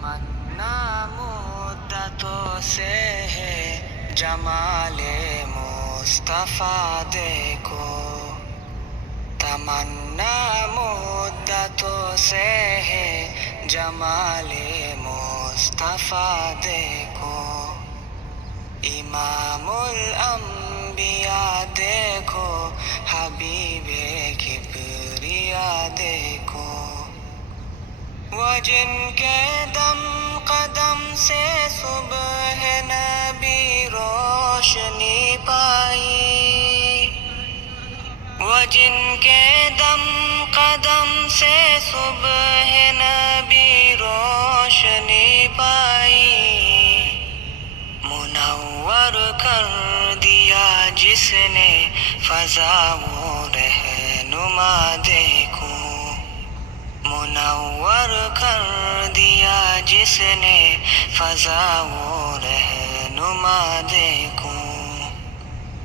تمنا مدتوں سے ہے جمال مصطفیٰ دیکھو، تمنا مدتوں سے ہے جمال مصطفیٰ دیکھو، امام الانبیاء دیکھو، حبیب کبریا دیکھو، وہ جن کے دم قدم سے صبح نبی روشنی پائی، وہ جن کے دم قدم سے صبح نبی روشنی پائی، منور کر دیا جس نے فضا و رہنما دیکھو، منور کر دیا جس نے فضا و رہنما دیکھو،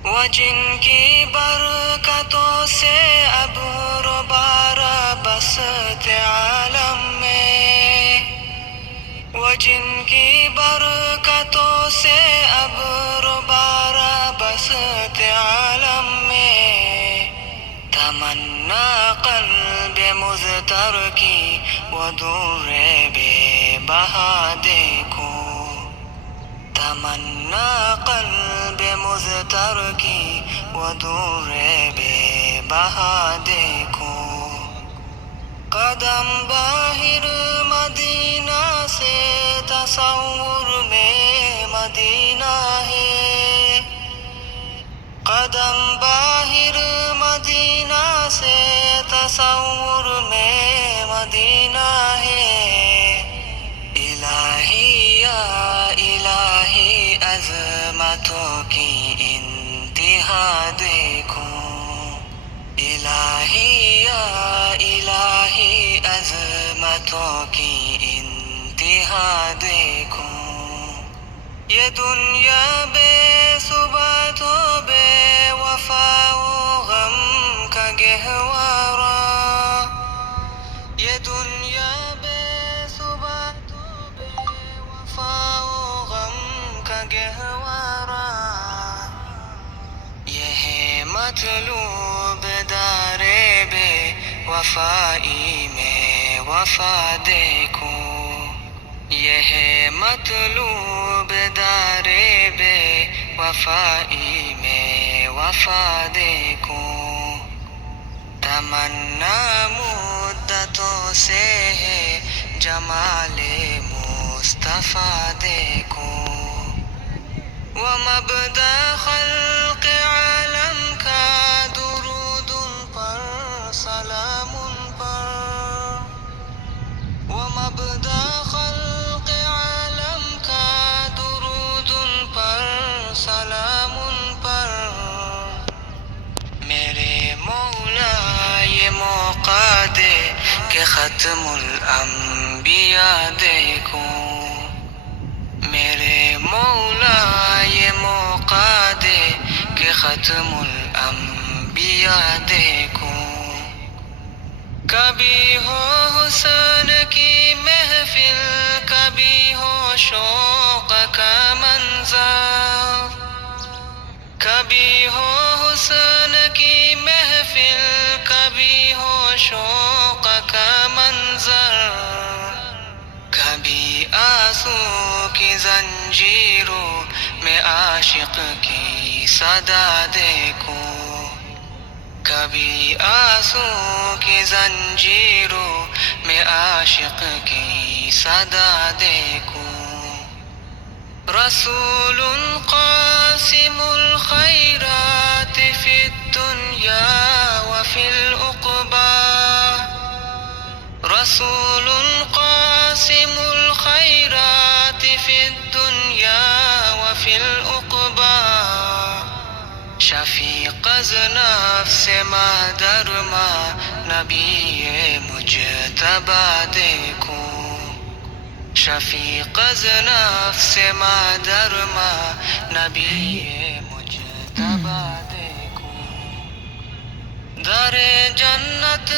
وہ جن کی برکتوں سے ابر و بارہ بسط عالم میں، وہ جن کی برکتوں سے ابر و بارہ بسط عالم میں، تمنا قلب مضطر کی وہ در بے بہا دیکھو، تمنا قلب مضطر کی وہ در بے بہا دیکھو، قدم باہر مدینہ سے تصور میں مدینہ ہے، قدم باہر مدینہ سے تصور میں مدینہ ہے، الہی یا الہی عظمتوں کی انتہا دیکھو، الہی یا الہی عظمتوں کی انتہا دیکھو، یہ دنیا بے ثبات و بے وفا و غم کا گہوارہ، یہ دنیا بے ثبات و بے وفا و غم کا گہوارہ، یہ ہے مطلوب دار بے وفائی میں وفا دیکھو، یہ ہے مطلوب دار بے وفائی میں وفا دیکھو، تمنا مدتوں سے ہے جمال مصطفیٰ دیکھو، وہ مبدأ خلق عالم کا درود ان پر سلام ان پر، وہ مبدأ خلق عالم کا درود ان پر سلام ان پر، میرے مولا یہ موقع دے کہ ختم الانبیاء دیکھو، میرے مولا یہ موقع دے کہ ختم الانبیاء دیکھو، کبھی ہو حسن کی محفل، کبھی ہو شوق کا منظر، کبھی ہو حسن کی محفل، کبھی ہو شوق کا منظر، کبھی آنسو کی زنجیروں میں عاشق کی صدا دیکھو، کبھی آنسو کی زنجیروں میں عاشق کی صدا دیکھو، رسول قاسم الخیرات فی الدنیا وفی العقبی، رسول قاسم الخیرات فی الدنیا وفی العقبی، شفیق از نفس مادر ماں نبی مجتبیٰ دیکھو، شفیق از نفس مادر ماں نبی مجتبیٰ دیکھو، در جنت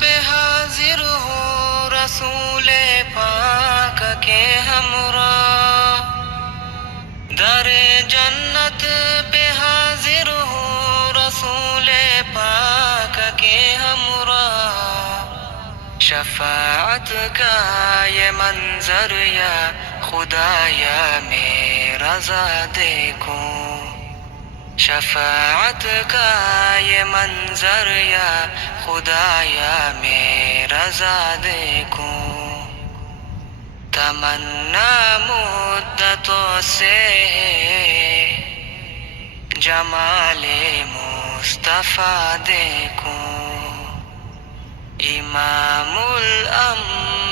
پہ حاضر ہو رسول پاک کے ہمراہ در جنت پہ حاضر ہوں رسول پاک کے ہمراہ شفاعت کا یہ منظر یا خدایا میرا ذا دیکھوں شفاعت کا یہ منظر یا خدایا میرا ذا دیکھوں تمنا مدتوں سے جمال مصطفیٰ دیکھوں امام الانبیاء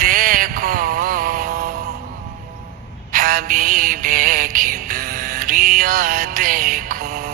دیکھو حبیب کبریا دیکھو